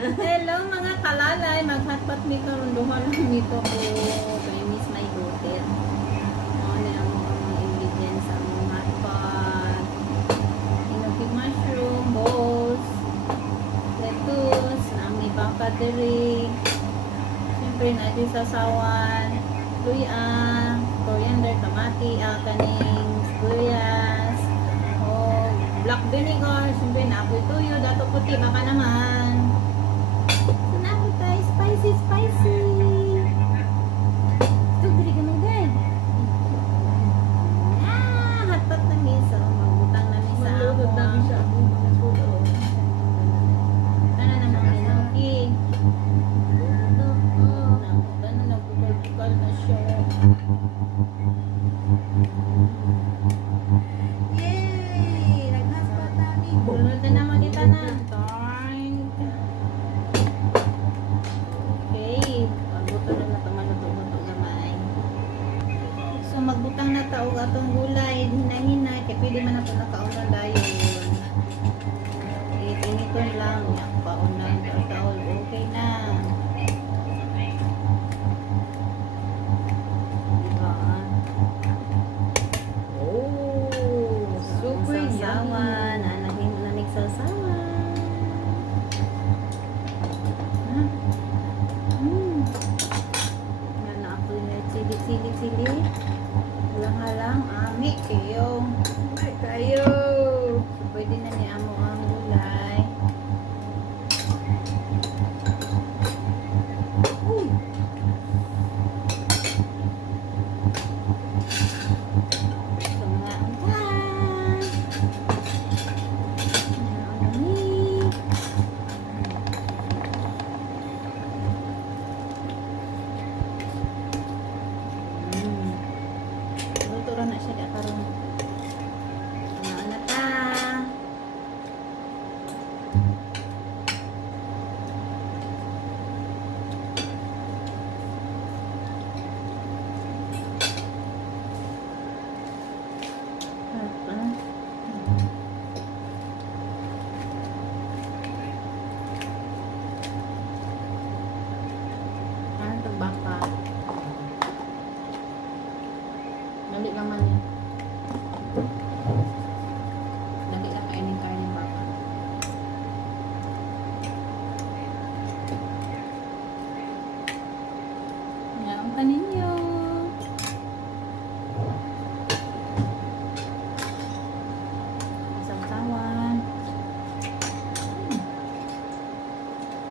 Hello mga kalalay, maghatpat mi karon duha lang mi ko kay miss my daughter. Ano ang mga ingredients sa mga hotpot. Inoki mushroom, balls, lettuce, na may baka diri. Siyempre na di sasawan, luya, coriander, tamati, ah, kaning sibuyas, o black vinegar, siyempre na apoy tuyo, dato puti, baka naman. Magbutang na taog atong gulay. Hinahinay. Kaya pwede man nato nakaunan dayon. Itiniton lang. Paunan. 咦 bakar. Balik lamannya nanti tak ini kain yang bakar. Ya makan ini